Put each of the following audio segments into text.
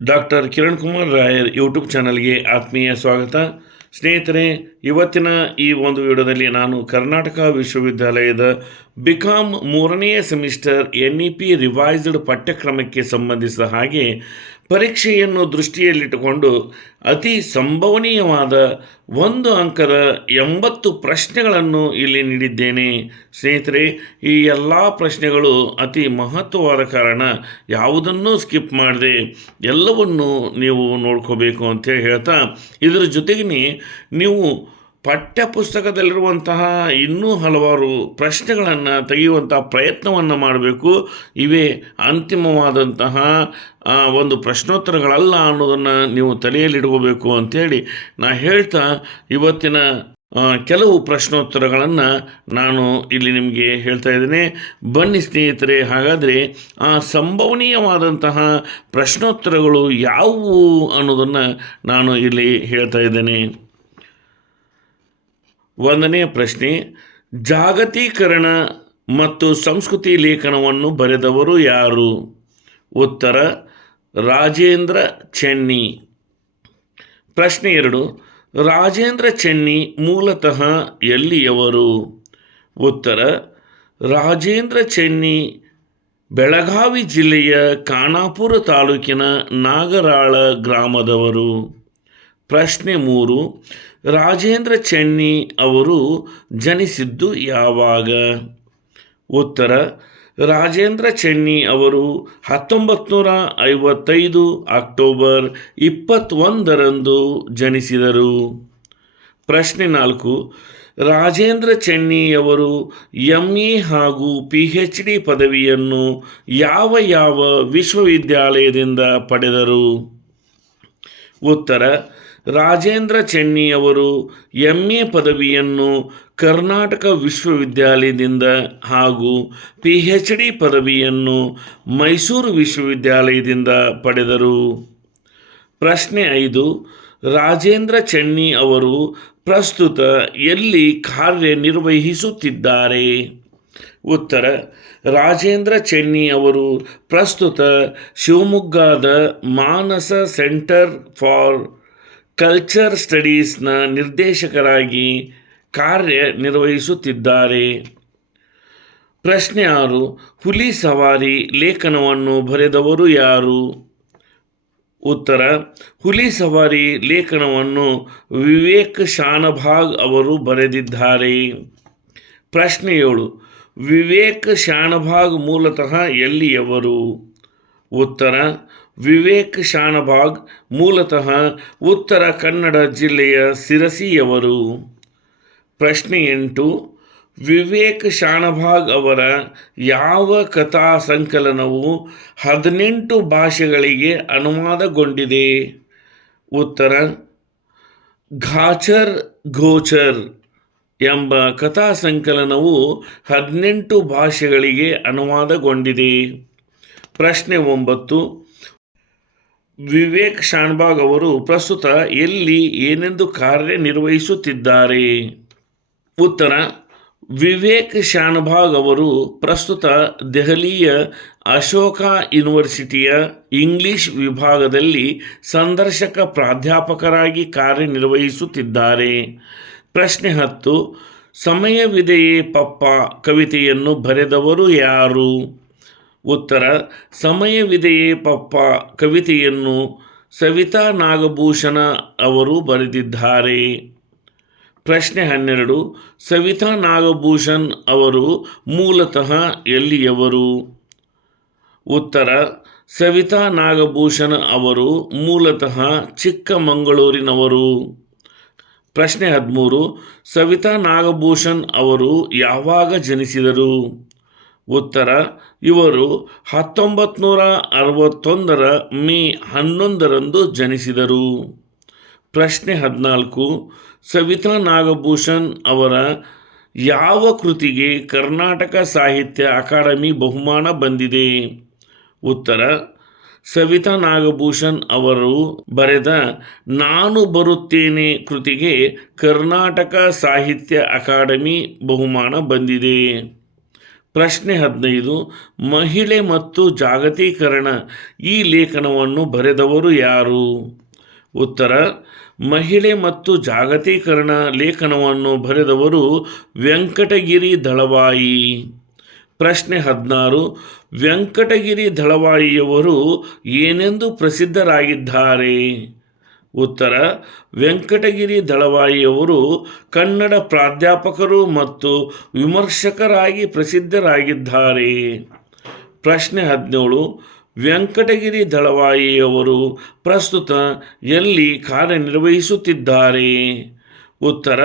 Doctor Kiran Kumar Rayar YouTube ಚಾನಲ್ಗೆ ಆತ್ಮೀಯ ಸ್ವಾಗತ. ಸ್ನೇಹಿತರೆ, ಇವತ್ತಿನ ಈ ಒಂದು ವಿಡಿಯೋದಲ್ಲಿ ನಾನು ಕರ್ನಾಟಕ ವಿಶ್ವವಿದ್ಯಾಲಯದ ಬಿಕಾಮ್ ಮೂರನೆಯ semester N E P revised ಪಠ್ಯಕ್ರಮಕ್ಕೆ ಸಂಬಂಧಿಸಿದ ಹಾಗೆ ಪರೀಕ್ಷೆಯನ್ನು ದೃಷ್ಟಿಯಲ್ಲಿಟ್ಟುಕೊಂಡು ಅತಿ ಸಂಭವನೀಯವಾದ ಒಂದು ಅಂಕದ ಎಂಬತ್ತು ಪ್ರಶ್ನೆಗಳನ್ನು ಇಲ್ಲಿ ನೀಡಿದ್ದೇನೆ. ಸ್ನೇಹಿತರೆ, ಈ ಎಲ್ಲ ಪ್ರಶ್ನೆಗಳು ಅತಿ ಮಹತ್ವವಾದ ಕಾರಣ ಯಾವುದನ್ನೂ ಸ್ಕಿಪ್ ಮಾಡದೆ ಎಲ್ಲವನ್ನು ನೀವು ನೋಡ್ಕೋಬೇಕು ಅಂತೇಳಿ ಹೇಳ್ತಾ ಇದರ ಜೊತೆಗೆ ನೀವು ಪಠ್ಯ ಪುಸ್ತಕದಲ್ಲಿರುವಂತಹ ಇನ್ನೂ ಹಲವಾರು ಪ್ರಶ್ನೆಗಳನ್ನು ತೆಗೆಯುವಂಥ ಪ್ರಯತ್ನವನ್ನು ಮಾಡಬೇಕು. ಇವೇ ಅಂತಿಮವಾದಂತಹ ಒಂದು ಪ್ರಶ್ನೋತ್ತರಗಳಲ್ಲ ಅನ್ನೋದನ್ನು ನೀವು ತಲೆಯಲ್ಲಿಡಬೇಕು ಅಂಥೇಳಿ ನಾ ಹೇಳ್ತಾ ಇವತ್ತಿನ ಕೆಲವು ಪ್ರಶ್ನೋತ್ತರಗಳನ್ನು ನಾನು ಇಲ್ಲಿ ನಿಮಗೆ ಹೇಳ್ತಾ ಇದ್ದೇನೆ. ಬನ್ನಿ ಸ್ನೇಹಿತರೆ, ಹಾಗಾದರೆ ಆ ಸಂಭವನೀಯವಾದಂತಹ ಪ್ರಶ್ನೋತ್ತರಗಳು ಯಾವುವು ಅನ್ನೋದನ್ನು ನಾನು ಇಲ್ಲಿ ಹೇಳ್ತಾ ಇದ್ದೇನೆ. ಒಂದನೆಯ ಪ್ರಶ್ನೆ, ಜಾಗತೀಕರಣ ಮತ್ತು ಸಂಸ್ಕೃತಿ ಲೇಖನವನ್ನು ಬರೆದವರು ಯಾರು? ಉತ್ತರ, ರಾಜೇಂದ್ರ ಚೆನ್ನಿ. ಪ್ರಶ್ನೆ ಎರಡು, ರಾಜೇಂದ್ರ ಚೆನ್ನಿ ಮೂಲತಃ ಎಲ್ಲಿಯವರು? ಉತ್ತರ, ರಾಜೇಂದ್ರ ಚೆನ್ನಿ ಬೆಳಗಾವಿ ಜಿಲ್ಲೆಯ ಖಾನಾಪುರ ತಾಲೂಕಿನ ನಾಗರಾಳ ಗ್ರಾಮದವರು. ಪ್ರಶ್ನೆ ಮೂರು ರಾಜೇಂದ್ರ ಚೆನ್ನಿ ಅವರು ಜನಿಸಿದ್ದು ಯಾವಾಗ? ಉತ್ತರ, ರಾಜೇಂದ್ರ ಚೆನ್ನಿ ಅವರು ಹತ್ತೊಂಬತ್ತು ನೂರ ಐವತ್ತೈದು ಅಕ್ಟೋಬರ್ ಇಪ್ಪತ್ತೊಂದರಂದು ಜನಿಸಿದರು. ಪ್ರಶ್ನೆ ನಾಲ್ಕು, ರಾಜೇಂದ್ರ ಚೆನ್ನಿಯವರು ಎಂ ಇ ಹಾಗೂ ಪಿ ಹೆಚ್ ಡಿ ಪದವಿಯನ್ನು ಯಾವ ಯಾವ ವಿಶ್ವವಿದ್ಯಾಲಯದಿಂದ ಪಡೆದರು? ಉತ್ತರ ರಾಜೇಂದ್ರ ಚೆನ್ನಿಯವರು ಎಂ ಎ ಪದವಿಯನ್ನು ಕರ್ನಾಟಕ ವಿಶ್ವವಿದ್ಯಾಲಯದಿಂದ ಹಾಗೂ ಪಿ ಎಚ್ ಡಿ ಪದವಿಯನ್ನು ಮೈಸೂರು ವಿಶ್ವವಿದ್ಯಾಲಯದಿಂದ ಪಡೆದರು. ಪ್ರಶ್ನೆ ಐದು, ರಾಜೇಂದ್ರ ಚೆನ್ನಿ ಅವರು ಪ್ರಸ್ತುತ ಎಲ್ಲಿ ಕಾರ್ಯನಿರ್ವಹಿಸುತ್ತಿದ್ದಾರೆ? ಉತ್ತರ, ರಾಜೇಂದ್ರ ಚೆನ್ನಿ ಅವರು ಪ್ರಸ್ತುತ ಶಿವಮೊಗ್ಗದ ಮಾನಸ ಸೆಂಟರ್ ಫಾರ್ ಕಲ್ಚರ್ ಸ್ಟಡೀಸ್ನ ನಿರ್ದೇಶಕರಾಗಿ ಕಾರ್ಯನಿರ್ವಹಿಸುತ್ತಿದ್ದಾರೆ. ಪ್ರಶ್ನೆ ಆರು, ಹುಲಿ ಸವಾರಿ ಲೇಖನವನ್ನು ಬರೆದವರು ಯಾರು? ಉತ್ತರ, ಹುಲಿ ಸವಾರಿ ಲೇಖನವನ್ನು ವಿವೇಕ್ ಶಾನಭಾಗ್ ಅವರು ಬರೆದಿದ್ದಾರೆ. ಪ್ರಶ್ನೆ ಏಳು, ವಿವೇಕ್ ಶಾನಭಾಗ್ ಮೂಲತಃ ಎಲ್ಲಿಯವರು? ಉತ್ತರ ವಿವೇಕ್ ಶಾನಭಾಗ್ ಮೂಲತಃ ಉತ್ತರ ಕನ್ನಡ ಜಿಲ್ಲೆಯ ಸಿರಸಿಯವರು. ಪ್ರಶ್ನೆ ಎಂಟು, ವಿವೇಕ್ ಶಾನಭಾಗ್ ಅವರ ಯಾವ ಕಥಾ ಸಂಕಲನವು ಹದಿನೆಂಟು ಭಾಷೆಗಳಿಗೆ ಅನುವಾದಗೊಂಡಿದೆ? ಉತ್ತರ, ಘಾಚರ್ ಗೋಚರ್ ಎಂಬ ಕಥಾ ಸಂಕಲನವು ಹದಿನೆಂಟು ಭಾಷೆಗಳಿಗೆ ಅನುವಾದಗೊಂಡಿದೆ. ಪ್ರಶ್ನೆ ಒಂಬತ್ತು ವಿವೇಕ್ ಶಾನ್ಬಾಗ್ ಅವರು ಪ್ರಸ್ತುತ ಎಲ್ಲಿ ಏನೆಂದು ಕಾರ್ಯನಿರ್ವಹಿಸುತ್ತಿದ್ದಾರೆ? ಉತ್ತರ, ವಿವೇಕ್ ಶಾನ್ಭಾಗ್ ಅವರು ಪ್ರಸ್ತುತ ದೆಹಲಿಯ ಅಶೋಕ ಯೂನಿವರ್ಸಿಟಿಯ ಇಂಗ್ಲಿಷ್ ವಿಭಾಗದಲ್ಲಿ ಸಂದರ್ಶಕ ಪ್ರಾಧ್ಯಾಪಕರಾಗಿ ಕಾರ್ಯನಿರ್ವಹಿಸುತ್ತಿದ್ದಾರೆ. ಪ್ರಶ್ನೆ ಹತ್ತು, ಸಮಯವಿದೆಯೇ ಪಪ್ಪ ಕವಿತೆಯನ್ನು ಬರೆದವರು ಯಾರು? ಉತ್ತರ, ಸಮಯವಿದೆಯೇ ಪಪ್ಪ ಕವಿತೆಯನ್ನು ಸವಿತಾ ನಾಗಭೂಷಣ ಅವರು ಬರೆದಿದ್ದಾರೆ. ಪ್ರಶ್ನೆ ಹನ್ನೆರಡು, ಸವಿತಾ ನಾಗಭೂಷಣ್ ಅವರು ಮೂಲತಃ ಎಲ್ಲಿಯವರು? ಉತ್ತರ, ಸವಿತಾ ನಾಗಭೂಷಣ್ ಅವರು ಮೂಲತಃ ಚಿಕ್ಕಮಂಗಳೂರಿನವರು. ಪ್ರಶ್ನೆ ಹದಿಮೂರು, ಸವಿತಾ ನಾಗಭೂಷಣ್ ಅವರು ಯಾವಾಗ ಜನಿಸಿದರು? ಉತ್ತರ, ಇವರು ಹತ್ತೊಂಬತ್ತು ನೂರ ಅರವತ್ತೊಂದರ ಮೇ ಹನ್ನೊಂದರಂದು ಜನಿಸಿದರು. ಪ್ರಶ್ನೆ ಹದಿನಾಲ್ಕು, ಸವಿತಾ ನಾಗಭೂಷಣ್ ಅವರ ಯಾವ ಕೃತಿಗೆ ಕರ್ನಾಟಕ ಸಾಹಿತ್ಯ ಅಕಾಡೆಮಿ ಬಹುಮಾನ ಬಂದಿದೆ? ಉತ್ತರ, ಸವಿತಾ ನಾಗಭೂಷಣ್ ಅವರು ಬರೆದ ನಾನು ಬರುತ್ತೇನೆ ಕೃತಿಗೆ ಕರ್ನಾಟಕ ಸಾಹಿತ್ಯ ಅಕಾಡೆಮಿ ಬಹುಮಾನ ಬಂದಿದೆ. ಪ್ರಶ್ನೆ ಹದಿನೈದು, ಮಹಿಳೆ ಮತ್ತು ಜಾಗತೀಕರಣ. ಈ ಲೇಖನವನ್ನು ಬರೆದವರು ಯಾರು? ಉತ್ತರ, ಮಹಿಳೆ ಮತ್ತು ಜಾಗತೀಕರಣ ಲೇಖನವನ್ನು ಬರೆದವರು ವೆಂಕಟಗಿರಿ ದಳವಾಯಿ. ಪ್ರಶ್ನೆ ಹದಿನಾರು, ವೆಂಕಟಗಿರಿ ದಳವಾಯಿಯವರು ಏನೆಂದು ಪ್ರಸಿದ್ಧರಾಗಿದ್ದಾರೆ? ಉತ್ತರ, ವೆಂಕಟಗಿರಿ ದಳವಾಯಿಯವರು ಕನ್ನಡ ಪ್ರಾಧ್ಯಾಪಕರು ಮತ್ತು ವಿಮರ್ಶಕರಾಗಿ ಪ್ರಸಿದ್ಧರಾಗಿದ್ದಾರೆ. ಪ್ರಶ್ನೆ ಹದಿನೇಳು, ವೆಂಕಟಗಿರಿ ದಳವಾಯಿಯವರು ಪ್ರಸ್ತುತ ಎಲ್ಲಿ ಕಾರ್ಯನಿರ್ವಹಿಸುತ್ತಿದ್ದಾರೆ? ಉತ್ತರ,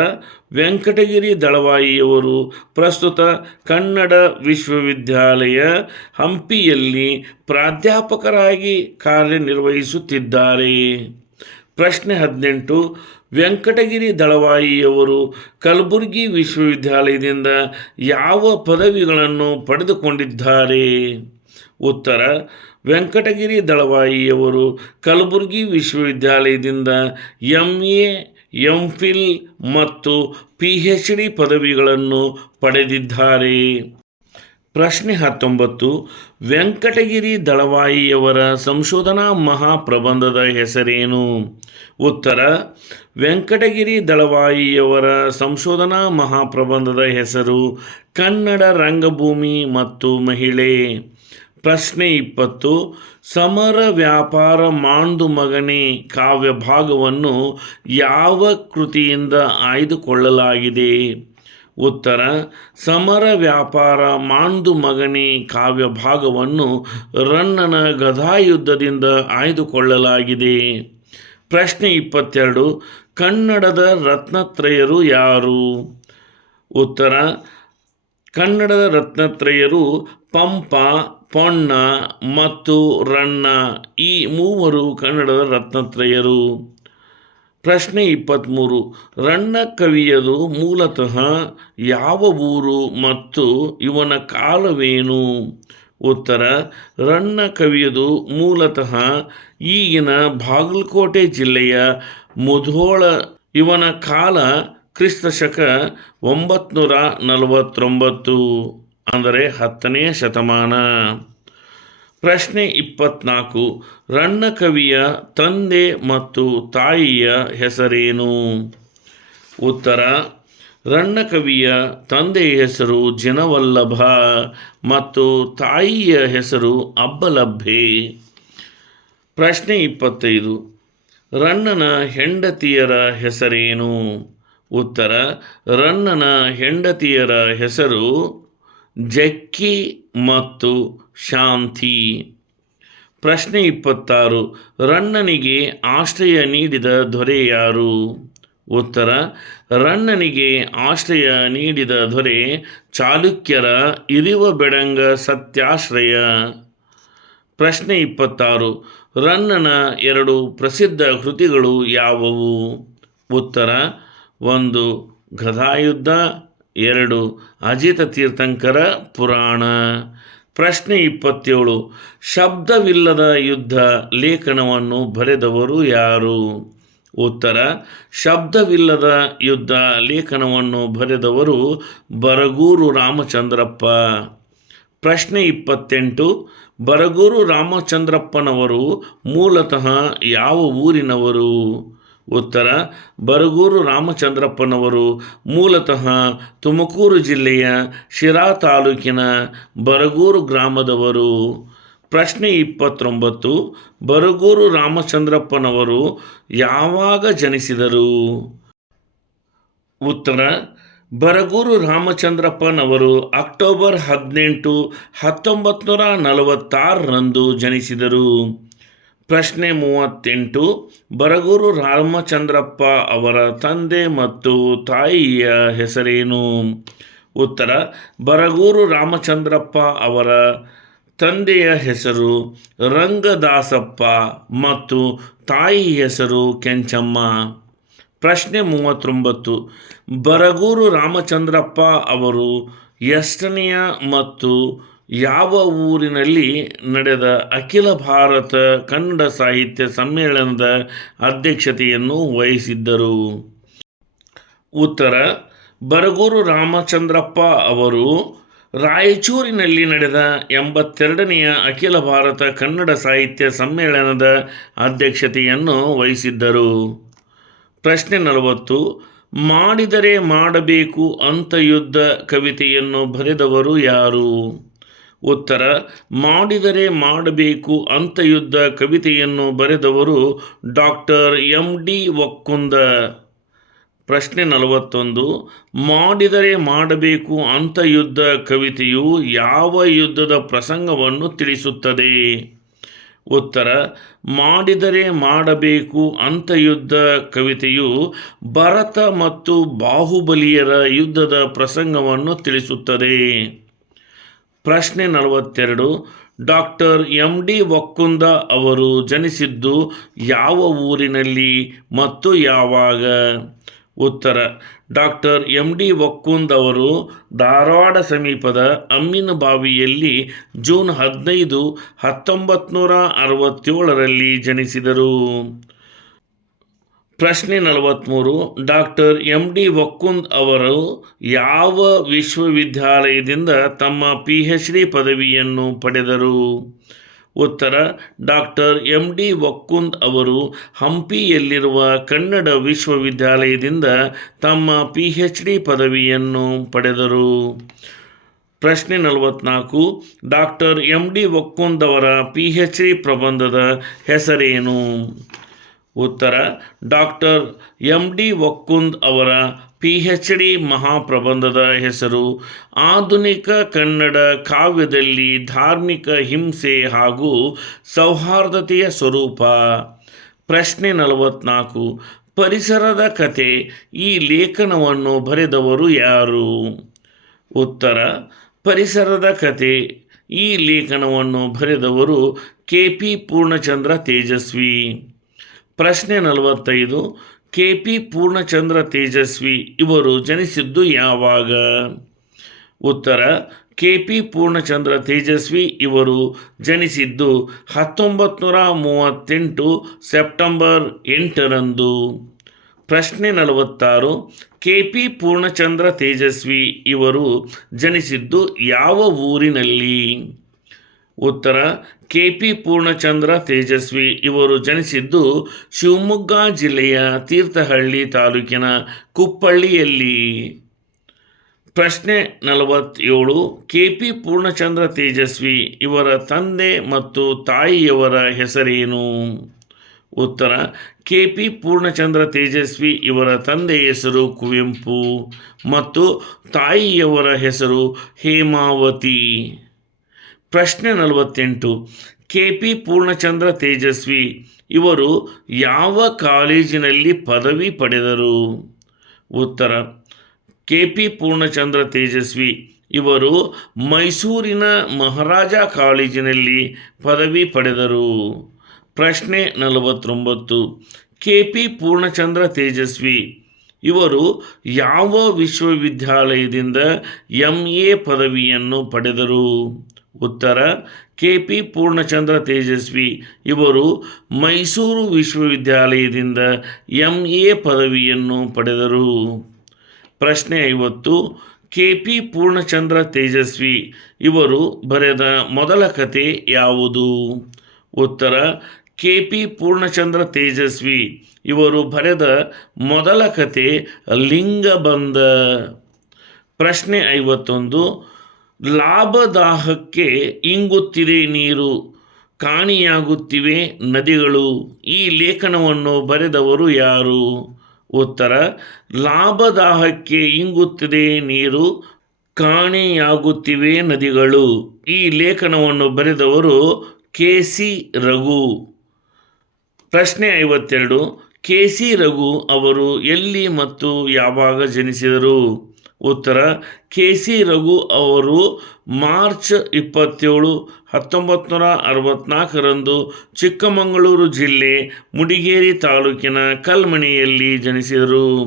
ವೆಂಕಟಗಿರಿ ದಳವಾಯಿಯವರು ಪ್ರಸ್ತುತ ಕನ್ನಡ ವಿಶ್ವವಿದ್ಯಾಲಯ ಹಂಪಿಯಲ್ಲಿ ಪ್ರಾಧ್ಯಾಪಕರಾಗಿ ಕಾರ್ಯನಿರ್ವಹಿಸುತ್ತಿದ್ದಾರೆ. ಪ್ರಶ್ನೆ ಹದಿನೆಂಟು, ವೆಂಕಟಗಿರಿ ದಳವಾಯಿಯವರು ಕಲಬುರಗಿ ವಿಶ್ವವಿದ್ಯಾಲಯದಿಂದ ಯಾವ ಪದವಿಗಳನ್ನು ಪಡೆದುಕೊಂಡಿದ್ದಾರೆ? ಉತ್ತರ, ವೆಂಕಟಗಿರಿ ದಳವಾಯಿಯವರು ಕಲಬುರಗಿ ವಿಶ್ವವಿದ್ಯಾಲಯದಿಂದ ಎಂ ಎ ಎಂ ಫಿಲ್ ಮತ್ತು ಪಿ ಹೆಚ್ ಡಿ ಪದವಿಗಳನ್ನು ಪಡೆದಿದ್ದಾರೆ. ಪ್ರಶ್ನೆ ಹತ್ತೊಂಬತ್ತು, ವೆಂಕಟಗಿರಿ ದಳವಾಯಿಯವರ ಸಂಶೋಧನಾ ಮಹಾಪ್ರಬಂಧದ ಹೆಸರೇನು? ಉತ್ತರ, ವೆಂಕಟಗಿರಿ ದಳವಾಯಿಯವರ ಸಂಶೋಧನಾ ಮಹಾಪ್ರಬಂಧದ ಹೆಸರು ಕನ್ನಡ ರಂಗಭೂಮಿ ಮತ್ತು ಮಹಿಳೆ. ಪ್ರಶ್ನೆ ಇಪ್ಪತ್ತು, ಸಮರ ವ್ಯಾಪಾರ ಮಾಂದು ಮಗನೆ ಕಾವ್ಯ ಭಾಗವನ್ನು ಯಾವ ಕೃತಿಯಿಂದ ಆಯ್ದುಕೊಳ್ಳಲಾಗಿದೆ? ಉತ್ತರ, ಸಮರ ವ್ಯಾಪಾರ ಮಾಂದು ಮಗನಿ ಕಾವ್ಯ ಭಾಗವನ್ನು ರನ್ನನ ಗದಾಯುದ್ಧದಿಂದ ಆಯ್ದುಕೊಳ್ಳಲಾಗಿದೆ. ಪ್ರಶ್ನೆ ಇಪ್ಪತ್ತೆರಡು, ಕನ್ನಡದ ರತ್ನತ್ರಯರು ಯಾರು? ಉತ್ತರ, ಕನ್ನಡದ ರತ್ನತ್ರಯರು ಪಂಪ, ಪೊನ್ನ ಮತ್ತು ರಣ್ಣ ಈ ಮೂವರು ಕನ್ನಡದ ರತ್ನತ್ರಯರು. ಪ್ರಶ್ನೆ ಇಪ್ಪತ್ತ್ಮೂರು ರಣ್ಣ ಕವಿಯದು ಮೂಲತಃ ಯಾವ ಊರು ಮತ್ತು ಇವನ ಕಾಲವೇನು? ಉತ್ತರ ರಣ್ಣ ಕವಿಯದು ಮೂಲತಃ ಈಗಿನ ಬಾಗಲಕೋಟೆ ಜಿಲ್ಲೆಯ ಮುಧೋಳ. ಇವನ ಕಾಲ ಕ್ರಿಸ್ತಶಕ ಒಂಬತ್ನೂರ ನಲವತ್ತೊಂಬತ್ತು, ಅಂದರೆ ಹತ್ತನೇ ಶತಮಾನ. ಪ್ರಶ್ನೆ ಇಪ್ಪತ್ನಾಲ್ಕು, ರನ್ನ ಕವಿಯ ತಂದೆ ಮತ್ತು ತಾಯಿಯ ಹೆಸರೇನು? ಉತ್ತರ ರಣ್ಣಕವಿಯ ಕವಿಯ ತಂದೆಯ ಹೆಸರು ಜನವಲ್ಲಭ ಮತ್ತು ತಾಯಿಯ ಹೆಸರು ಅಬ್ಬಲಭೆ ಪ್ರಶ್ನೆ ಇಪ್ಪತ್ತೈದು ರಣ್ಣನ ಹೆಂಡತಿಯರ ಹೆಸರೇನು? ಉತ್ತರ ರಣ್ಣನ ಹೆಂಡತಿಯರ ಹೆಸರು ಜಕ್ಕಿ ಮತ್ತು ಶಾಂತಿ. ಪ್ರಶ್ನೆ ಇಪ್ಪತ್ತಾರು ರಣ್ಣನಿಗೆ ಆಶ್ರಯ ನೀಡಿದ ದೊರೆ ಯಾರು? ಉತ್ತರ ರಣ್ಣನಿಗೆ ಆಶ್ರಯ ನೀಡಿದ ದೊರೆ ಚಾಲುಕ್ಯರ ಇರಿವ ಬೆಡಂಗ ಸತ್ಯಾಶ್ರಯ. ಪ್ರಶ್ನೆ ಇಪ್ಪತ್ತಾರು, ರನ್ನನ ಎರಡು ಪ್ರಸಿದ್ಧ ಕೃತಿಗಳು ಯಾವುವು? ಉತ್ತರ, ಒಂದು, ಗದಾಯುದ್ಧ, ಎರಡು, ಅಜಿತ ತೀರ್ಥಂಕರ ಪುರಾಣ. ಪ್ರಶ್ನೆ ಇಪ್ಪತ್ತೇಳು, ಶಬ್ದವಿಲ್ಲದ ಯುದ್ಧ ಲೇಖನವನ್ನು ಬರೆದವರು ಯಾರು? ಉತ್ತರ, ಶಬ್ದವಿಲ್ಲದ ಯುದ್ಧ ಲೇಖನವನ್ನು ಬರೆದವರು ಬರಗೂರು ರಾಮಚಂದ್ರಪ್ಪ. ಪ್ರಶ್ನೆ ಇಪ್ಪತ್ತೆಂಟು, ಬರಗೂರು ರಾಮಚಂದ್ರಪ್ಪನವರು ಮೂಲತಃ ಯಾವ ಊರಿನವರು? ಉತ್ತರ, ಬರಗೂರು ರಾಮಚಂದ್ರಪ್ಪನವರು ಮೂಲತಃ ತುಮಕೂರು ಜಿಲ್ಲೆಯ ಶಿರಾ ತಾಲೂಕಿನ ಬರಗೂರು ಗ್ರಾಮದವರು. ಪ್ರಶ್ನೆ ಇಪ್ಪತ್ತೊಂಬತ್ತು, ಬರಗೂರು ರಾಮಚಂದ್ರಪ್ಪನವರು ಯಾವಾಗ ಜನಿಸಿದರು? ಉತ್ತರ, ಬರಗೂರು ರಾಮಚಂದ್ರಪ್ಪನವರು ಅಕ್ಟೋಬರ್ ಹದಿನೆಂಟು ಹತ್ತೊಂಬತ್ತು ನೂರ ನಲವತ್ತಾರರಂದು ಜನಿಸಿದರು. ಪ್ರಶ್ನೆ ಮೂವತ್ತೆಂಟು, ಬರಗೂರು ರಾಮಚಂದ್ರಪ್ಪ ಅವರ ತಂದೆ ಮತ್ತು ತಾಯಿಯ ಹೆಸರೇನು? ಉತ್ತರ, ಬರಗೂರು ರಾಮಚಂದ್ರಪ್ಪ ಅವರ ತಂದೆಯ ಹೆಸರು ರಂಗದಾಸಪ್ಪ ಮತ್ತು ತಾಯಿ ಹೆಸರು ಕೆಂಚಮ್ಮ. ಪ್ರಶ್ನೆ ಮೂವತ್ತೊಂಬತ್ತು, ಬರಗೂರು ರಾಮಚಂದ್ರಪ್ಪ ಅವರು ಎಷ್ಟನೆಯ ಮತ್ತು ಯಾವ ಊರಿನಲ್ಲಿ ನಡೆದ ಅಖಿಲ ಭಾರತ ಕನ್ನಡ ಸಾಹಿತ್ಯ ಸಮ್ಮೇಳನದ ಅಧ್ಯಕ್ಷತೆಯನ್ನು ವಹಿಸಿದ್ದರು. ಉತ್ತರ, ಬರಗೂರು ರಾಮಚಂದ್ರಪ್ಪ ಅವರು ರಾಯಚೂರಿನಲ್ಲಿ ನಡೆದ ಎಂಬತ್ತೆರಡನೆಯ ಅಖಿಲ ಭಾರತ ಕನ್ನಡ ಸಾಹಿತ್ಯ ಸಮ್ಮೇಳನದ ಅಧ್ಯಕ್ಷತೆಯನ್ನು ವಹಿಸಿದ್ದರು. ಪ್ರಶ್ನೆ ನಲವತ್ತು, ಮಾಡಿದರೆ ಮಾಡಬೇಕು ಅಂತ ಯುದ್ಧ ಕವಿತೆಯನ್ನು ಬರೆದವರು ಯಾರು? ಉತ್ತರ, ಮಾಡಿದರೆ ಮಾಡಬೇಕು ಅಂತ ಯುದ್ಧ ಕವಿತೆಯನ್ನು ಬರೆದವರು ಡಾಕ್ಟರ್ ಎಂ ಡಿ ಒಕ್ಕುಂದ ಪ್ರಶ್ನೆ ನಲವತ್ತೊಂದು, ಮಾಡಿದರೆ ಮಾಡಬೇಕು ಅಂತ ಯುದ್ಧ ಕವಿತೆಯು ಯಾವ ಯುದ್ಧದ ಪ್ರಸಂಗವನ್ನು ತಿಳಿಸುತ್ತದೆ? ಉತ್ತರ, ಮಾಡಿದರೆ ಮಾಡಬೇಕು ಅಂತ ಯುದ್ಧ ಕವಿತೆಯು ಭರತ ಮತ್ತು ಬಾಹುಬಲಿಯರ ಯುದ್ಧದ ಪ್ರಸಂಗವನ್ನು ತಿಳಿಸುತ್ತದೆ. ಪ್ರಶ್ನೆ ನಲವತ್ತೆರಡು. ಡಾಕ್ಟರ್ ಎಂ ಡಿ ಒಕ್ಕುಂದ ಅವರು ಜನಿಸಿದ್ದು ಯಾವ ಊರಿನಲ್ಲಿ ಮತ್ತು ಯಾವಾಗ? ಉತ್ತರ. ಡಾಕ್ಟರ್ ಎಂ ಡಿ ಒಕ್ಕುಂದ್ ಅವರು ಧಾರವಾಡ ಸಮೀಪದ ಅಮ್ಮಿನಬಾವಿಯಲ್ಲಿ ಜೂನ್ ಹದಿನೈದು ಹತ್ತೊಂಬತ್ತು ನೂರ ಅರವತ್ತೇಳರಲ್ಲಿ ಜನಿಸಿದರು. ಪ್ರಶ್ನೆ ನಲವತ್ತ್ಮೂರು ಡಾಕ್ಟರ್ ಎಂ ಡಿ ವಕ್ಕುಂದ್ ಅವರು ಯಾವ ವಿಶ್ವವಿದ್ಯಾಲಯದಿಂದ ತಮ್ಮ ಪಿ ಎಚ್ ಡಿ ಪದವಿಯನ್ನು ಪಡೆದರು? ಉತ್ತರ, ಡಾಕ್ಟರ್ ಎಂ ಡಿ ವಕ್ಕುಂದ್ ಅವರು ಹಂಪಿಯಲ್ಲಿರುವ ಕನ್ನಡ ವಿಶ್ವವಿದ್ಯಾಲಯದಿಂದ ತಮ್ಮ ಪಿ ಎಚ್ ಡಿ ಪದವಿಯನ್ನು ಪಡೆದರು. ಪ್ರಶ್ನೆ ನಲವತ್ನಾಲ್ಕು. ಡಾಕ್ಟರ್ ಎಂ ಡಿ ವಕ್ಕುಂದ್ ಅವರ ಪಿ ಎಚ್ ಡಿ ಪ್ರಬಂಧದ ಹೆಸರೇನು? ಉತ್ತರ, ಡಾಕ್ಟರ್ ಎಂ ಡಿ ವಕ್ಕುಂದ್ ಅವರ ಪಿ ಎಚ್ ಡಿ ಮಹಾಪ್ರಬಂಧದ ಹೆಸರು, ಆಧುನಿಕ ಕನ್ನಡ ಕಾವ್ಯದಲ್ಲಿ ಧಾರ್ಮಿಕ ಹಿಂಸೆ ಹಾಗೂ ಸೌಹಾರ್ದತೆಯ ಸ್ವರೂಪ. ಪ್ರಶ್ನೆ ನಲವತ್ನಾಲ್ಕು, ಪರಿಸರದ ಕತೆ, ಈ ಲೇಖನವನ್ನು ಬರೆದವರು ಯಾರು? ಉತ್ತರ, ಪರಿಸರದ ಕತೆ, ಈ ಲೇಖನವನ್ನು ಬರೆದವರು ಕೆ ಪಿ ಪೂರ್ಣಚಂದ್ರ ತೇಜಸ್ವಿ. ಪ್ರಶ್ನೆ ನಲವತ್ತೈದು, ಕೆ ಪಿ ಪೂರ್ಣಚಂದ್ರ ತೇಜಸ್ವಿ ಇವರು ಜನಿಸಿದ್ದು ಯಾವಾಗ? ಉತ್ತರ, ಕೆ ಪಿ ಪೂರ್ಣಚಂದ್ರ ತೇಜಸ್ವಿ ಇವರು ಜನಿಸಿದ್ದು ಹತ್ತೊಂಬತ್ತು ನೂರ ಮೂವತ್ತೆಂಟು ಸೆಪ್ಟೆಂಬರ್ ಎಂಟರಂದು. ಪ್ರಶ್ನೆ ನಲವತ್ತಾರು, ಕೆ ಪಿ ಪೂರ್ಣಚಂದ್ರ ತೇಜಸ್ವಿ ಇವರು ಜನಿಸಿದ್ದು ಯಾವ ಊರಿನಲ್ಲಿ? ಉತ್ತರ ಕೆ ಪಿ ಪೂರ್ಣಚಂದ್ರ ತೇಜಸ್ವಿ ಇವರು ಜನಿಸಿದ್ದು ಶಿವಮೊಗ್ಗ ಜಿಲ್ಲೆಯ ತೀರ್ಥಹಳ್ಳಿ ತಾಲೂಕಿನ ಕುಪ್ಪಳ್ಳಿಯಲ್ಲಿ. ಪ್ರಶ್ನೆ ನಲವತ್ತೇಳು ಕೆ ಪಿ ಪೂರ್ಣಚಂದ್ರ ತೇಜಸ್ವಿ ಇವರ ತಂದೆ ಮತ್ತು ತಾಯಿಯವರ ಹೆಸರೇನು? ಉತ್ತರ ಕೆ ಪಿ ಪೂರ್ಣಚಂದ್ರ ತೇಜಸ್ವಿ ಇವರ ತಂದೆ ಹೆಸರು ಕುವೆಂಪು ಮತ್ತು ತಾಯಿಯವರ ಹೆಸರು ಹೇಮಾವತಿ. ಪ್ರಶ್ನೆ ನಲವತ್ತೆಂಟು, ಕೆ ಪಿ ಪೂರ್ಣಚಂದ್ರ ತೇಜಸ್ವಿ, ಇವರು ಯಾವ ಕಾಲೇಜಿನಲ್ಲಿ ಪದವಿ ಪಡೆದರು? ಉತ್ತರ, ಕೆ ಪಿ ಪೂರ್ಣಚಂದ್ರ ತೇಜಸ್ವಿ, ಇವರು ಮೈಸೂರಿನ ಮಹಾರಾಜ ಕಾಲೇಜಿನಲ್ಲಿ ಪದವಿ ಪಡೆದರು. ಪ್ರಶ್ನೆ ನಲವತ್ತೊಂಬತ್ತು, ಕೆ ಪಿ ಪೂರ್ಣಚಂದ್ರ ತೇಜಸ್ವಿ, ಇವರು ಯಾವ ವಿಶ್ವವಿದ್ಯಾಲಯದಿಂದ ಎಂ ಎ ಪದವಿಯನ್ನು ಪಡೆದರು? ಉತ್ತರ ಕೆ ಪಿ ಪೂರ್ಣಚಂದ್ರ ತೇಜಸ್ವಿ. ಇವರು ಮೈಸೂರು ವಿಶ್ವವಿದ್ಯಾಲಯದಿಂದ ಎಂ ಎ ಪದವಿಯನ್ನು ಪಡೆದರು. ಪ್ರಶ್ನೆ ಐವತ್ತು ಕೆ ಪಿ ಪೂರ್ಣಚಂದ್ರ ತೇಜಸ್ವಿ. ಇವರು ಬರೆದ ಮೊದಲ ಕತೆ ಯಾವುದು? ಉತ್ತರ ಕೆ ಪಿ ಪೂರ್ಣಚಂದ್ರ ತೇಜಸ್ವಿ. ಇವರು ಬರೆದ ಮೊದಲ ಕತೆ ಲಿಂಗಬಂಧ. ಪ್ರಶ್ನೆ ಐವತ್ತೊಂದು ಲಾಭದಾಹಕ್ಕೆ ಇಂಗುತ್ತಿದೆ ನೀರು, ಕಾಣಿಯಾಗುತ್ತಿವೆ ನದಿಗಳು. ಈ ಲೇಖನವನ್ನು ಬರೆದವರು ಯಾರು? ಉತ್ತರ, ಲಾಭದಾಹಕ್ಕೆ ಇಂಗುತ್ತಿದೆ ನೀರು, ಕಾಣೆಯಾಗುತ್ತಿವೆ ನದಿಗಳು. ಈ ಲೇಖನವನ್ನು ಬರೆದವರು ಕೆ. ಸಿ. ರಘು. ಪ್ರಶ್ನೆ ಐವತ್ತೆರಡು, ಕೆ. ಸಿ. ರಘು ಅವರು ಎಲ್ಲಿ ಮತ್ತು ಯಾವಾಗ ಜನಿಸಿದರು? ಉತ್ತರ, ಕೆ ಸಿ ರಘು ಅವರು ಮಾರ್ಚ್ ಇಪ್ಪತ್ತೇಳು ಹತ್ತೊಂಬತ್ತು ನೂರ ಅರವತ್ತ್ನಾಲ್ಕರಂದು ಚಿಕ್ಕಮಗಳೂರು ಜಿಲ್ಲೆ ಮುಡಿಗೇರಿ ತಾಲೂಕಿನ ಕಲ್ಮಣಿಯಲ್ಲಿ ಜನಿಸಿದರು.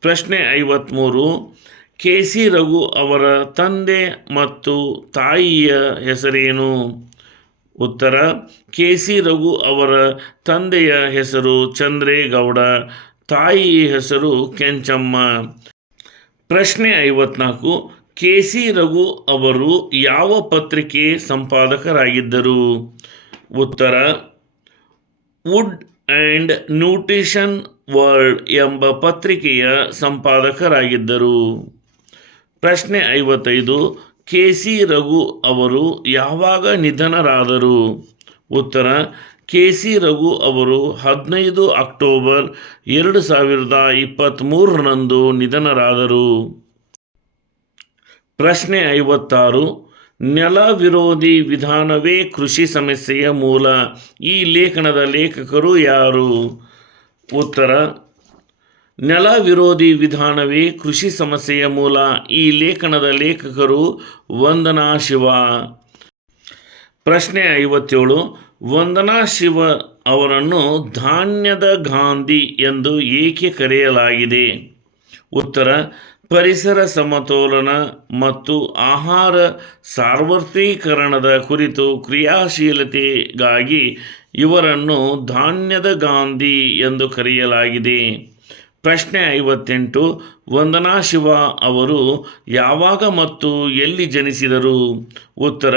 ಪ್ರಶ್ನೆ ಐವತ್ತ್ಮೂರು ಕೆ ಸಿ ರಘು ಅವರ ತಂದೆ ಮತ್ತು ತಾಯಿಯ ಹೆಸರೇನು? ಉತ್ತರ, ಕೆ ಸಿ ರಘು ಅವರ ತಂದೆಯ ಹೆಸರು ಚಂದ್ರೇಗೌಡ, ತಾಯಿಯ ಹೆಸರು ಕೆಂಚಮ್ಮ. ಪ್ರಶ್ನೆ ಐವತ್ನಾಲ್ಕು ಕೆ ಸಿ ರಘು ಅವರು ಯಾವ ಪತ್ರಿಕೆ ಸಂಪಾದಕರಾಗಿದ್ದರು? ಉತ್ತರ, ವುಡ್ ಆ್ಯಂಡ್ ನ್ಯೂಟ್ರಿಷನ್ ವರ್ಲ್ಡ್ ಎಂಬ ಪತ್ರಿಕೆಯ ಸಂಪಾದಕರಾಗಿದ್ದರು. ಪ್ರಶ್ನೆ ಐವತ್ತೈದು ಕೆ ಸಿ ರಘು ಅವರು ಯಾವಾಗ ನಿಧನರಾದರು? ಉತ್ತರ ಕೆ ಸಿ ರಘು ಅವರು ಹದಿನೈದು ಅಕ್ಟೋಬರ್ ಎರಡು ಸಾವಿರದ ಇಪ್ಪತ್ತ್ಮೂರರಂದು ನಿಧನರಾದರು. ಪ್ರಶ್ನೆ ಐವತ್ತಾರು, ನೆಲ ವಿರೋಧಿ ವಿಧಾನವೇ ಕೃಷಿ ಸಮಸ್ಯೆಯ ಮೂಲ? ಈ ಲೇಖನದ ಲೇಖಕರು ಯಾರು? ಉತ್ತರ, ನೆಲ ವಿರೋಧಿ ವಿಧಾನವೇ ಕೃಷಿ ಸಮಸ್ಯೆಯ ಮೂಲ? ಈ ಲೇಖನದ ಲೇಖಕರು ವಂದನಾ ಶಿವ. ಪ್ರಶ್ನೆ ಐವತ್ತೇಳು ವಂದನಾ ಶಿವ ಅವರನ್ನು ಧಾನ್ಯದ ಗಾಂಧಿ ಎಂದು ಏಕೆ ಕರೆಯಲಾಗಿದೆ? ಉತ್ತರ, ಪರಿಸರ ಸಮತೋಲನ ಮತ್ತು ಆಹಾರ ಸಾರ್ವತ್ರೀಕರಣದ ಕುರಿತು ಕ್ರಿಯಾಶೀಲತೆಗಾಗಿ ಇವರನ್ನು ಧಾನ್ಯದ ಗಾಂಧಿ ಎಂದು ಕರೆಯಲಾಗಿದೆ. ಪ್ರಶ್ನೆ ಐವತ್ತೆಂಟು, ವಂದನಾ ಶಿವ ಅವರು ಯಾವಾಗ ಮತ್ತು ಎಲ್ಲಿ ಜನಿಸಿದರು? ಉತ್ತರ,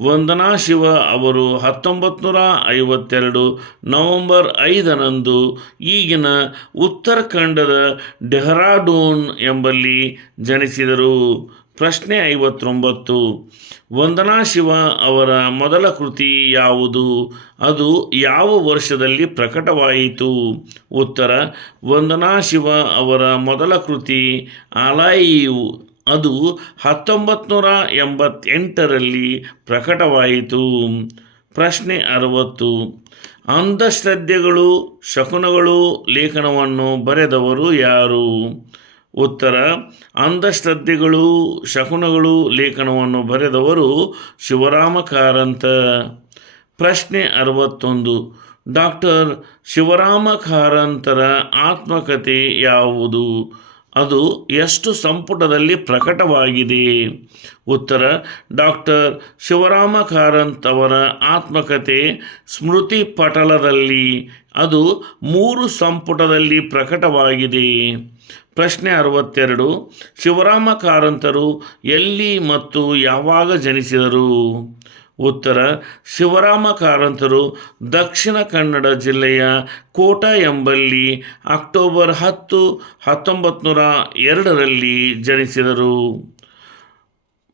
ವಂದನಾ ಶಿವ ಅವರು ಹತ್ತೊಂಬತ್ತು ನೂರ ಐವತ್ತೆರಡು, ನವಂಬರ್ ಐದರಂದು ಈಗಿನ ಉತ್ತರಾಖಂಡದ ಡೆಹ್ರಾಡೂನ್ ಎಂಬಲ್ಲಿ ಜನಿಸಿದರು. ಪ್ರಶ್ನೆ ಐವತ್ತೊಂಬತ್ತು. ವಂದನಾ ಶಿವ ಅವರ ಮೊದಲ ಕೃತಿ ಯಾವುದು? ಅದು ಯಾವ ವರ್ಷದಲ್ಲಿ ಪ್ರಕಟವಾಯಿತು? ಉತ್ತರ, ವಂದನಾ ಶಿವ ಅವರ ಮೊದಲ ಕೃತಿ ಆಲಾಯಿಯು ಅದು ಹತ್ತೊಂಬತ್ತು ನೂರ ಎಂಬತ್ತೆಂಟರಲ್ಲಿ ಪ್ರಕಟವಾಯಿತು. ಪ್ರಶ್ನೆ ಅರವತ್ತು. ಅಂಧಶ್ರದ್ಧೆಗಳು, ಶಕುನಗಳು, ಲೇಖನವನ್ನು ಬರೆದವರು ಯಾರು? ಉತ್ತರ, ಅಂಧಶ್ರದ್ಧೆಗಳು ಶಕುನಗಳು ಲೇಖನವನ್ನು ಬರೆದವರು ಶಿವರಾಮ ಕಾರಂತ ಪ್ರಶ್ನೆ ಅರವತ್ತೊಂದು. ಡಾಕ್ಟರ್ ಶಿವರಾಮ ಕಾರಂತರ ಆತ್ಮಕಥೆ ಯಾವುದು? ಅದು ಎಷ್ಟು ಸಂಪುಟದಲ್ಲಿ ಪ್ರಕಟವಾಗಿದೆ? ಉತ್ತರ, ಡಾಕ್ಟರ್ ಶಿವರಾಮ ಕಾರಂತ್ ಅವರ ಆತ್ಮಕಥೆ ಸ್ಮೃತಿ ಪಟಲದಲ್ಲಿ. ಅದು ಮೂರು ಸಂಪುಟದಲ್ಲಿ ಪ್ರಕಟವಾಗಿದೆ. ಪ್ರಶ್ನೆ ಅರವತ್ತೆರಡು, ಶಿವರಾಮ ಕಾರಂತರು ಎಲ್ಲಿ ಮತ್ತು ಯಾವಾಗ ಜನಿಸಿದರು? ಉತ್ತರ, ಶಿವರಾಮ ಕಾರಂತರು ದಕ್ಷಿಣ ಕನ್ನಡ ಜಿಲ್ಲೆಯ ಕೋಟ ಎಂಬಲ್ಲಿ ಅಕ್ಟೋಬರ್ ಹತ್ತು ಹತ್ತೊಂಬತ್ತು ನೂರ ಎರಡರಲ್ಲಿ ಜನಿಸಿದರು.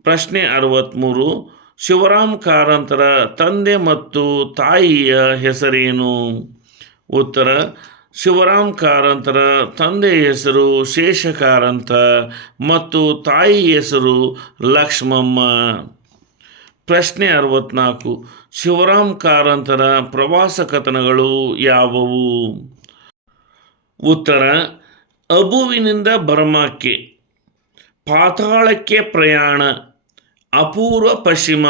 ಪ್ರಶ್ನೆ ಅರವತ್ತ್ಮೂರು ಶಿವರಾಮ್ ಕಾರಂತರ ತಂದೆ ಮತ್ತು ತಾಯಿಯ ಹೆಸರೇನು? ಉತ್ತರ ಶಿವರಾಮ್ ಕಾರಂತರ ತಂದೆ ಹೆಸರು ಶೇಷ ಕಾರಂತ ಮತ್ತು ತಾಯಿ ಹೆಸರು ಲಕ್ಷ್ಮಮ್ಮ. ಪ್ರಶ್ನೆ ಅರವತ್ನಾಲ್ಕು. ಶಿವರಾಮ್ ಕಾರಂತರ ಪ್ರವಾಸ ಕಥನಗಳು ಯಾವುವು? ಉತ್ತರ, ಅಬುವಿನಿಂದ ಬರ್ಮಾಕ್ಕೆ, ಪಾತಾಳಕ್ಕೆ ಪ್ರಯಾಣ, ಅಪೂರ್ವ ಪಶ್ಚಿಮ,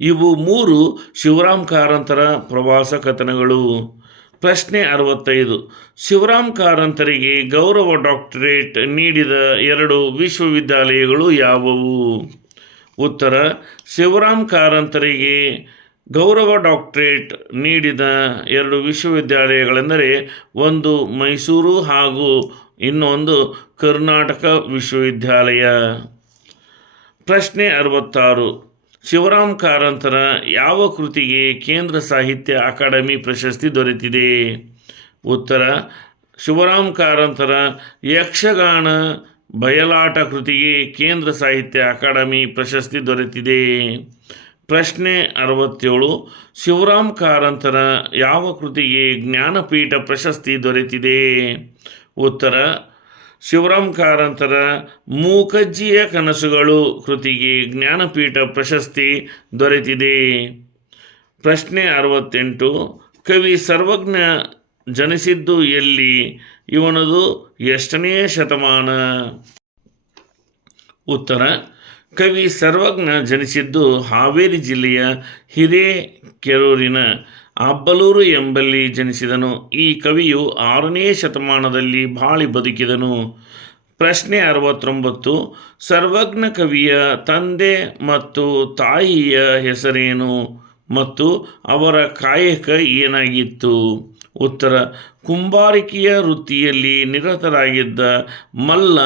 ಇವು ಮೂರು ಶಿವರಾಮ್ ಕಾರಂತರ ಪ್ರವಾಸ ಕಥನಗಳು. ಪ್ರಶ್ನೆ ಅರವತ್ತೈದು. ಶಿವರಾಮ್ ಕಾರಂತರಿಗೆ ಗೌರವ ಡಾಕ್ಟರೇಟ್ ನೀಡಿದ ಎರಡು ವಿಶ್ವವಿದ್ಯಾಲಯಗಳು ಯಾವುವು? ಉತ್ತರ, ಶಿವರಾಮ್ ಕಾರಂತರಿಗೆ ಗೌರವ ಡಾಕ್ಟರೇಟ್ ನೀಡಿದ ಎರಡು ವಿಶ್ವವಿದ್ಯಾಲಯಗಳೆಂದರೆ ಒಂದು ಮೈಸೂರು ಹಾಗೂ ಇನ್ನೊಂದು ಕರ್ನಾಟಕ ವಿಶ್ವವಿದ್ಯಾಲಯ. ಪ್ರಶ್ನೆ ಅರವತ್ತಾರು. ಶಿವರಾಮ್ ಕಾರಂತರ ಯಾವ ಕೃತಿಗೆ ಕೇಂದ್ರ ಸಾಹಿತ್ಯ ಅಕಾಡೆಮಿ ಪ್ರಶಸ್ತಿ ದೊರೆತಿದೆ? ಉತ್ತರ, ಶಿವರಾಮ್ ಕಾರಂತರ ಯಕ್ಷಗಾನ ಬಯಲಾಟ ಕೃತಿಗೆ ಕೇಂದ್ರ ಸಾಹಿತ್ಯ ಅಕಾಡೆಮಿ ಪ್ರಶಸ್ತಿ ದೊರೆತಿದೆ. ಪ್ರಶ್ನೆ ಅರವತ್ತೇಳು, ಶಿವರಾಮ್ ಕಾರಂತರ ಯಾವ ಕೃತಿಗೆ ಜ್ಞಾನಪೀಠ ಪ್ರಶಸ್ತಿ ದೊರೆತಿದೆ? ಉತ್ತರ ಶಿವರಾಮ್ ಕಾರಂತರ ಮೂಕಜ್ಜಿಯ ಕನಸುಗಳು ಕೃತಿಗೆ ಜ್ಞಾನಪೀಠ ಪ್ರಶಸ್ತಿ ದೊರೆತಿದೆ. ಪ್ರಶ್ನೆ ಅರವತ್ತೆಂಟು, ಕವಿ ಸರ್ವಜ್ಞ ಜನಿಸಿದ್ದು ಎಲ್ಲಿ? ಇವನದು ಎಷ್ಟನೇ ಶತಮಾನ? ಉತ್ತರ, ಕವಿ ಸರ್ವಜ್ಞ ಜನಿಸಿದ್ದು ಹಾವೇರಿ ಜಿಲ್ಲೆಯ ಹಿರೇಕೆರೂರಿನ ಅಬ್ಬಲೂರು ಎಂಬಲ್ಲಿ ಜನಿಸಿದನು. ಈ ಕವಿಯು ಆರನೇ ಶತಮಾನದಲ್ಲಿ ಬಾಳಿ ಬದುಕಿದನು. ಪ್ರಶ್ನೆ ಅರವತ್ತೊಂಬತ್ತು, ಸರ್ವಜ್ಞ ಕವಿಯ ತಂದೆ ಮತ್ತು ತಾಯಿಯ ಹೆಸರೇನು ಮತ್ತು ಅವರ ಕಾಯಕ ಏನಾಗಿತ್ತು? ಉತ್ತರ, ಕುಂಬಾರಿಕೆಯ ವೃತ್ತಿಯಲ್ಲಿ ನಿರತರಾಗಿದ್ದ ಮಲ್ಲ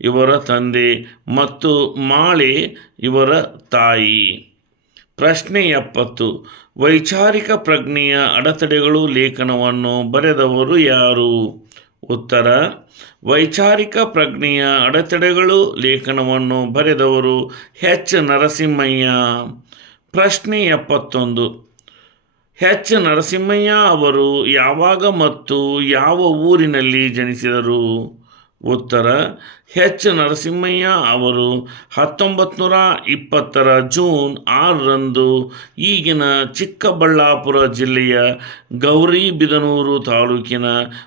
ಇವರ ತಂದೆ ಮತ್ತು ಮಾಳೆ ಇವರ ತಾಯಿ. ಪ್ರಶ್ನೆ ಎಪ್ಪತ್ತು. ವೈಚಾರಿಕ ಪ್ರಜ್ಞೆಯ ಅಡೆತಡೆಗಳು ಲೇಖನವನ್ನು ಬರೆದವರು ಯಾರು? ಉತ್ತರ. ವೈಚಾರಿಕ ಪ್ರಜ್ಞೆಯ ಅಡೆತಡೆಗಳು ಲೇಖನವನ್ನು ಬರೆದವರು ಹೆಚ್ ನರಸಿಂಹಯ್ಯ. ಪ್ರಶ್ನೆ ಎಪ್ಪತ್ತೊಂದು. ಹೆಚ್ ನರಸಿಂಹಯ್ಯ ಅವರು ಯಾವಾಗ ಮತ್ತು ಯಾವ ಊರಿನಲ್ಲಿ ಜನಿಸಿದರು? ಉತ್ತರ, ಎಚ್. ನರಸಿಂಹಯ್ಯ ಅವರು ಹತ್ತೊಂಬತ್ತು ನೂರ ಇಪ್ಪತ್ತರ ಜೂನ್ ಆರರಂದು ಈಗಿನ ಚಿಕ್ಕಬಳ್ಳಾಪುರ ಜಿಲ್ಲೆಯ ಗೌರಿಬಿದನೂರು ತಾಲೂಕಿನ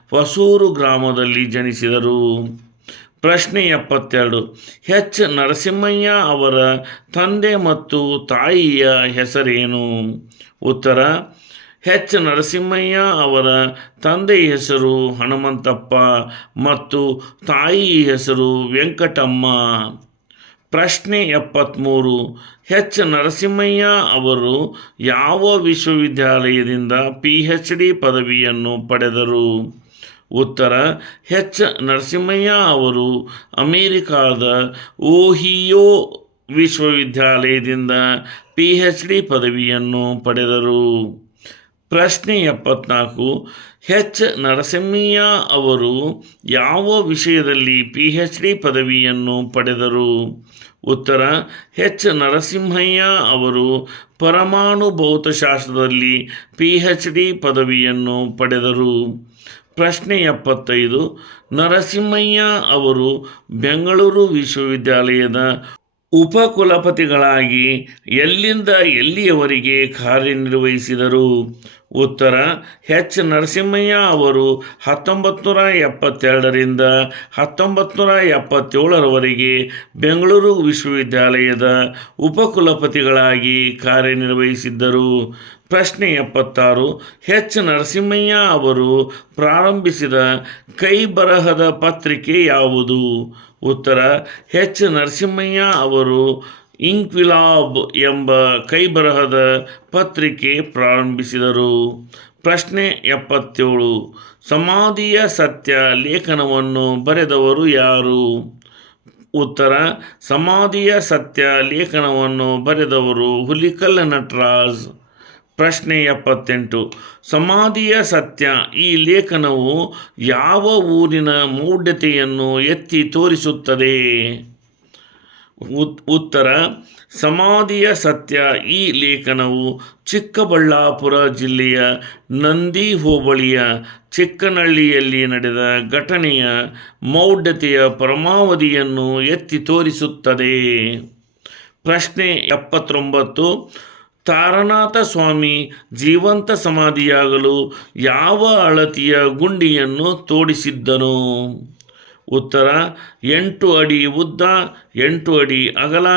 ಹೊಸೂರು ಗ್ರಾಮದಲ್ಲಿ ಜನಿಸಿದರು. ಪ್ರಶ್ನೆ ಎಪ್ಪತ್ತೆರಡು, ಎಚ್. ನರಸಿಂಹಯ್ಯ ಅವರ ತಂದೆ ಮತ್ತು ತಾಯಿಯ ಹೆಸರೇನು? ಉತ್ತರ ಎಚ್ ನರಸಿಂಹಯ್ಯ ಅವರ ತಂದೆಯ ಹೆಸರು ಹನುಮಂತಪ್ಪ ಮತ್ತು ತಾಯಿ ಹೆಸರು ವೆಂಕಟಮ್ಮ. ಪ್ರಶ್ನೆ ಎಪ್ಪತ್ತ್ಮೂರು ಎಚ್ ನರಸಿಂಹಯ್ಯ ಅವರು ಯಾವ ವಿಶ್ವವಿದ್ಯಾಲಯದಿಂದ ಪಿ ಎಚ್ ಡಿ ಪದವಿಯನ್ನು ಪಡೆದರು? ಉತ್ತರ ಎಚ್ ನರಸಿಂಹಯ್ಯ ಅವರು ಅಮೇರಿಕಾದ ಓಹಿಯೋ ವಿಶ್ವವಿದ್ಯಾಲಯದಿಂದ ಪಿ ಎಚ್ ಡಿ ಪದವಿಯನ್ನು ಪಡೆದರು. ಪ್ರಶ್ನೆ ಎಪ್ಪತ್ನಾಲ್ಕು ಹೆಚ್ ನರಸಿಂಹಯ್ಯ ಅವರು ಯಾವ ವಿಷಯದಲ್ಲಿ ಪಿ ಎಚ್ ಡಿ ಪದವಿಯನ್ನು ಪಡೆದರು? ಉತ್ತರ ಹೆಚ್ ನರಸಿಂಹಯ್ಯ ಅವರು ಪರಮಾಣು ಭೌತಶಾಸ್ತ್ರದಲ್ಲಿ ಪಿ ಎಚ್ ಡಿ ಪದವಿಯನ್ನು ಪಡೆದರು. ಪ್ರಶ್ನೆ ಎಪ್ಪತ್ತೈದು, ನರಸಿಂಹಯ್ಯ ಅವರು ಬೆಂಗಳೂರು ವಿಶ್ವವಿದ್ಯಾಲಯದ ಉಪಕುಲಪತಿಗಳಾಗಿ ಎಲ್ಲಿಂದ ಎಲ್ಲಿಯವರೆಗೆ ಕಾರ್ಯನಿರ್ವಹಿಸಿದರು? ಉತ್ತರ, ಎಚ್. ನರಸಿಂಹಯ್ಯ ಅವರು ಹತ್ತೊಂಬತ್ತು ನೂರ ಎಪ್ಪತ್ತೆರಡರಿಂದ ಹತ್ತೊಂಬತ್ತು ನೂರ ಎಪ್ಪತ್ತೇಳರವರೆಗೆ ಬೆಂಗಳೂರು ವಿಶ್ವವಿದ್ಯಾಲಯದ ಉಪಕುಲಪತಿಗಳಾಗಿ ಕಾರ್ಯನಿರ್ವಹಿಸಿದ್ದರು. ಪ್ರಶ್ನೆ ಎಪ್ಪತ್ತಾರು, ಎಚ್. ನರಸಿಂಹಯ್ಯ ಅವರು ಪ್ರಾರಂಭಿಸಿದ ಕೈ ಬರಹದ ಪತ್ರಿಕೆ ಯಾವುದು? ಉತ್ತರ, ಎಚ್. ನರಸಿಂಹಯ್ಯ ಅವರು ಇಂಕ್ವಿಲಾಬ್ ಎಂಬ ಕೈಬರಹದ ಪತ್ರಿಕೆ ಪ್ರಾರಂಭಿಸಿದರು. ಪ್ರಶ್ನೆ ಎಪ್ಪತ್ತೇಳು. ಸಮಾಧಿಯ ಸತ್ಯ ಲೇಖನವನ್ನು ಬರೆದವರು ಯಾರು? ಉತ್ತರ, ಸಮಾಧಿಯ ಸತ್ಯ ಲೇಖನವನ್ನು ಬರೆದವರು ಹುಲಿಕಲ್ಲ ನಟರಾಜ್. ಪ್ರಶ್ನೆ ಎಪ್ಪತ್ತೆಂಟು. ಸಮಾಧಿಯ ಸತ್ಯ ಈ ಲೇಖನವು ಯಾವ ಊರಿನ ಮೌಢ್ಯತೆಯನ್ನು ಎತ್ತಿ ತೋರಿಸುತ್ತದೆ? ಉತ್ತರ, ಸಮಾಧಿಯ ಸತ್ಯ. ಈ ಲೇಖನವು ಚಿಕ್ಕಬಳ್ಳಾಪುರ ಜಿಲ್ಲೆಯ ನಂದಿ ಹೋಬಳಿಯ ಚಿಕ್ಕನಹಳ್ಳಿಯಲ್ಲಿ ನಡೆದ ಘಟನೆಯ ಮೌಢ್ಯತೆಯ ಪರಮಾವಧಿಯನ್ನು ಎತ್ತಿ ತೋರಿಸುತ್ತದೆ. ಪ್ರಶ್ನೆ ಎಪ್ಪತ್ತೊಂಬತ್ತು, ತಾರನಾಥ ಸ್ವಾಮಿ ಜೀವಂತ ಸಮಾಧಿಯಾಗಲು ಯಾವ ಅಳತಿಯ ಗುಂಡಿಯನ್ನು ತೋಡಿಸಿದ್ದನು? ಉತ್ತರ, ಎಂಟು ಅಡಿ ಉದ್ದ, ಎಂಟು ಅಡಿ ಅಗಲ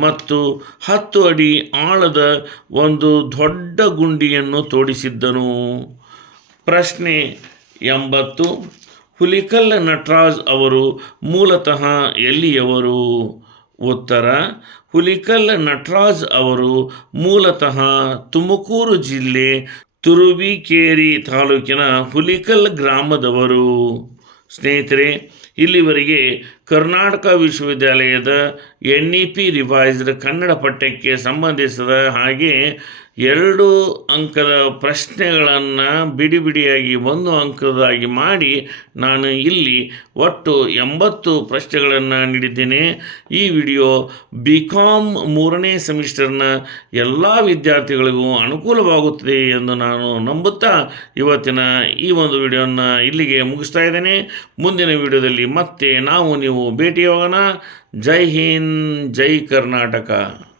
ಮತ್ತು ಹತ್ತು ಅಡಿ ಆಳದ ಒಂದು ದೊಡ್ಡ ಗುಂಡಿಯನ್ನು ತೋಡಿಸಿದ್ದನು. ಪ್ರಶ್ನೆ ಎಂಬತ್ತು ಹುಲಿಕಲ್ ನಟರಾಜ್ ಅವರು ಮೂಲತಃ ಎಲ್ಲಿಯವರು? ಉತ್ತರ ಹುಲಿಕಲ್ ನಟರಾಜ್ ಅವರು ಮೂಲತಃ ತುಮಕೂರು ಜಿಲ್ಲೆ ತುರುವಿಕೇರಿ ತಾಲೂಕಿನ ಹುಲಿಕಲ್ ಗ್ರಾಮದವರು. ಸ್ನೇಹಿತರೆ ಇಲ್ಲಿವರೆಗೆ ಕರ್ನಾಟಕ ವಿಶ್ವವಿದ್ಯಾಲಯದ N E P revised Kannada ಪಠ್ಯಕ್ಕೆ ಸಂಬಂಧಿಸಿದ ಹಾಗೆ ಎರಡು ಅಂಕದ ಪ್ರಶ್ನೆಗಳನ್ನು ಬಿಡಿ ಬಿಡಿಯಾಗಿ ಒಂದು ಅಂಕದಾಗಿ ಮಾಡಿ ನಾನು ಇಲ್ಲಿ ಒಟ್ಟು ಎಂಬತ್ತು ಪ್ರಶ್ನೆಗಳನ್ನು ನೀಡಿದ್ದೇನೆ. ಈ ವಿಡಿಯೋ ಬಿ ಕಾಮ್ ಮೂರನೇ ಸೆಮಿಸ್ಟರ್ನ ಎಲ್ಲ ವಿದ್ಯಾರ್ಥಿಗಳಿಗೂ ಅನುಕೂಲವಾಗುತ್ತದೆ ಎಂದು ನಾನು ನಂಬುತ್ತಾ ಇವತ್ತಿನ ಈ ಒಂದು ವಿಡಿಯೋನ ಇಲ್ಲಿಗೆ ಮುಗಿಸ್ತಾ ಇದ್ದೇನೆ. ಮುಂದಿನ ವಿಡಿಯೋದಲ್ಲಿ ಮತ್ತೆ ನಾವು ನೀವು बेटी होगा ना जय हिंद जय कर्नाटका।